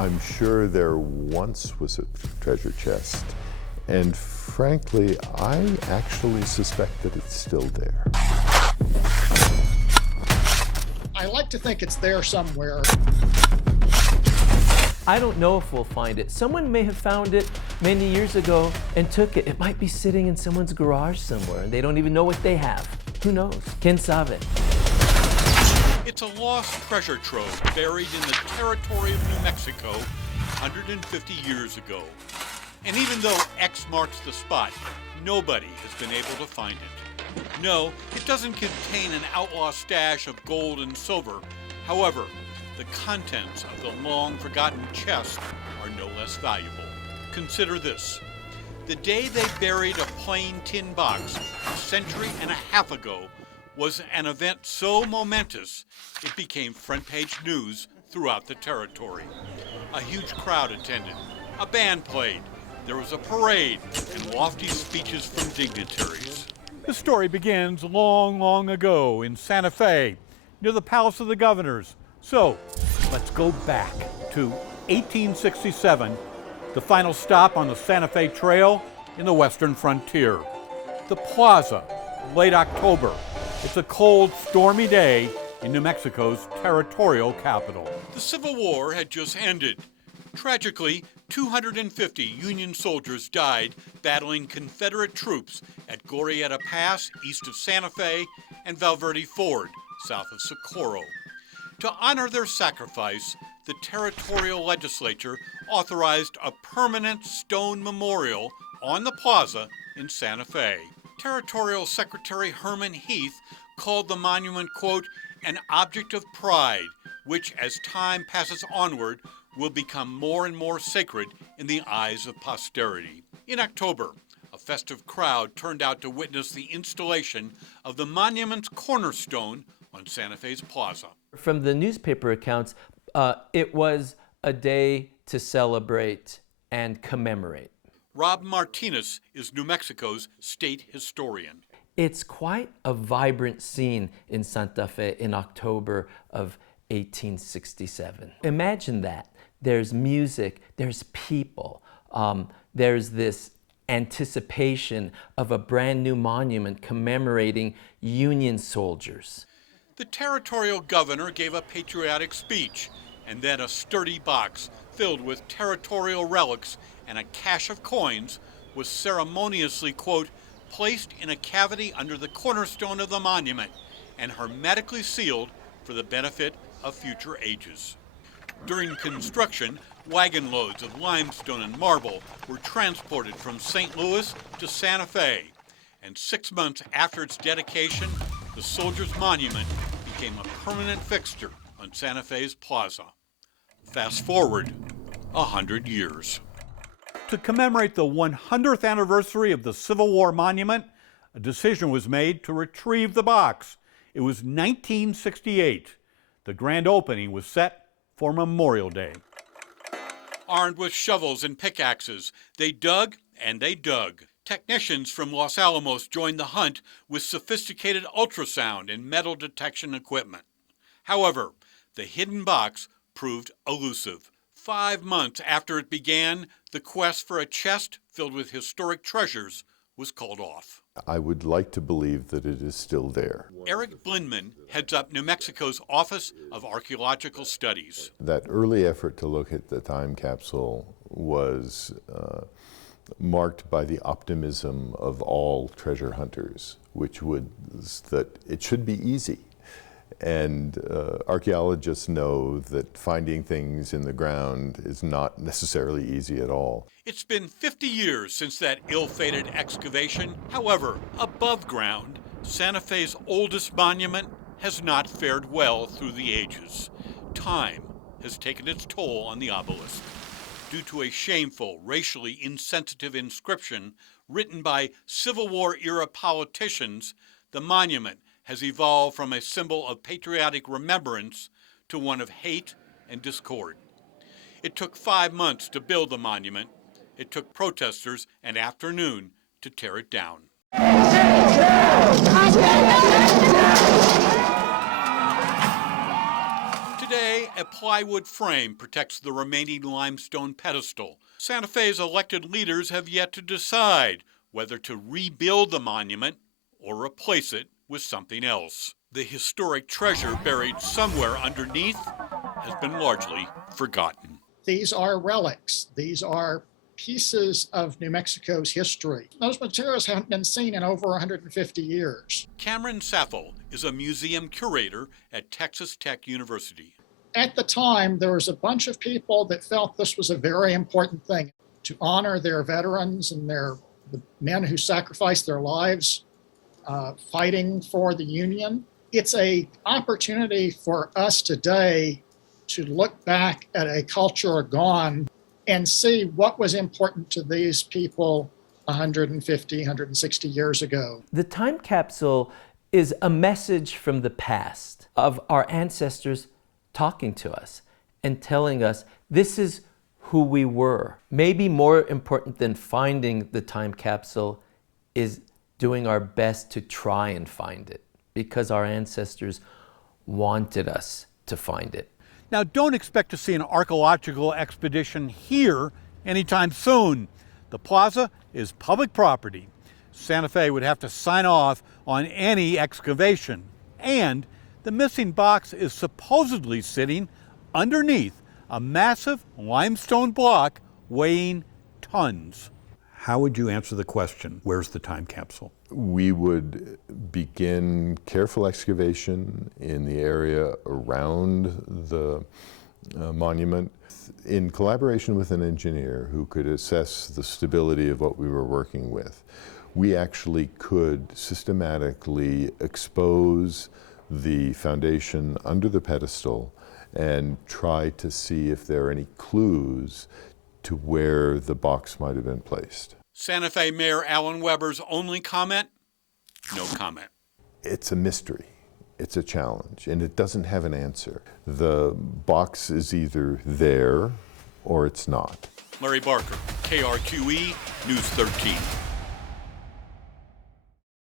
I'm sure there once was a treasure chest, and frankly, I actually suspect that it's still there. I like to think it's there somewhere. I don't know if we'll find it. Someone may have found it many years ago and took it. It might be sitting in someone's garage somewhere and they don't even know what they have. Who knows? Quien Sabe. It's a lost treasure trove buried in the territory of New Mexico 150 years ago. And even though X marks the spot, nobody has been able to find it. No, it doesn't contain an outlaw stash of gold and silver. However, the contents of the long-forgotten chest are no less valuable. Consider this. The day they buried a plain tin box a century and a half ago was an event so momentous it became front-page news throughout the territory. A huge crowd attended. A band played. There was a parade and lofty speeches from dignitaries. The story begins long, long ago in Santa Fe, near the Palace of the Governors. So, let's go back to 1867, the final stop on the Santa Fe Trail in the western frontier. The Plaza, late October. It's a cold, stormy day in New Mexico's territorial capital. The Civil War had just ended. Tragically, 250 Union soldiers died battling Confederate troops at Glorieta Pass, east of Santa Fe, and Valverde Ford, south of Socorro. To honor their sacrifice, the territorial legislature authorized a permanent stone memorial on the plaza in Santa Fe. Territorial Secretary Herman Heath called the monument, quote, an object of pride, which as time passes onward will become more and more sacred in the eyes of posterity. In October, a festive crowd turned out to witness the installation of the monument's cornerstone on Santa Fe's plaza. From the newspaper accounts, it was a day to celebrate and commemorate. Rob Martinez is New Mexico's state historian. It's quite a vibrant scene in Santa Fe in October of 1867. Imagine that. There's music, there's people, there's this anticipation of a brand new monument commemorating Union soldiers. The territorial governor gave a patriotic speech, and then a sturdy box filled with territorial relics and a cache of coins was ceremoniously, quote, placed in a cavity under the cornerstone of the monument and hermetically sealed for the benefit of future ages. During construction, wagon loads of limestone and marble were transported from St. Louis to Santa Fe, and 6 months after its dedication, the Soldiers' Monument became a permanent fixture on Santa Fe's plaza. Fast forward 100 years. To commemorate the 100th anniversary of the Civil War monument, a decision was made to retrieve the box. It was 1968. The grand opening was set for Memorial Day. Armed with shovels and pickaxes, they dug and they dug. Technicians from Los Alamos joined the hunt with sophisticated ultrasound and metal detection equipment. However, the hidden box proved elusive. 5 months after it began, the quest for a chest filled with historic treasures was called off. I would like to believe that it is still there. Eric Blindman heads up New Mexico's Office of Archaeological Studies. That early effort to look at the time capsule was marked by the optimism of all treasure hunters, which was that it should be easy. And archaeologists know that finding things in the ground is not necessarily easy at all. It's been 50 years since that ill-fated excavation. However, above ground, Santa Fe's oldest monument has not fared well through the ages. Time has taken its toll on the obelisk. Due to a shameful, racially insensitive inscription written by Civil War-era politicians, the monument has evolved from a symbol of patriotic remembrance to one of hate and discord. It took 5 months to build the monument. It took protesters an afternoon to tear it down. Today, a plywood frame protects the remaining limestone pedestal. Santa Fe's elected leaders have yet to decide whether to rebuild the monument or replace it with something else. The historic treasure buried somewhere underneath has been largely forgotten. These are relics. These are pieces of New Mexico's history. Those materials haven't been seen in over 150 years. Cameron Saffel is a museum curator at Texas Tech University. At the time, there was a bunch of people that felt this was a very important thing to honor their veterans and the men who sacrificed their lives fighting for the Union. It's an opportunity for us today to look back at a culture gone and see what was important to these people 150, 160 years ago. The time capsule is a message from the past of our ancestors talking to us and telling us this is who we were. Maybe more important than finding the time capsule is doing our best to try and find it, because our ancestors wanted us to find it. Now, don't expect to see an archaeological expedition here anytime soon. The plaza is public property. Santa Fe would have to sign off on any excavation. And the missing box is supposedly sitting underneath a massive limestone block weighing tons. How would you answer the question, where's the time capsule? We would begin careful excavation in the area around the monument in collaboration with an engineer who could assess the stability of what we were working with. We actually could systematically expose the foundation under the pedestal and try to see if there are any clues to where the box might have been placed. Santa Fe Mayor Alan Weber's only comment? No comment. It's a mystery. It's a challenge, and it doesn't have an answer. The box is either there or it's not. Larry Barker, KRQE, News 13.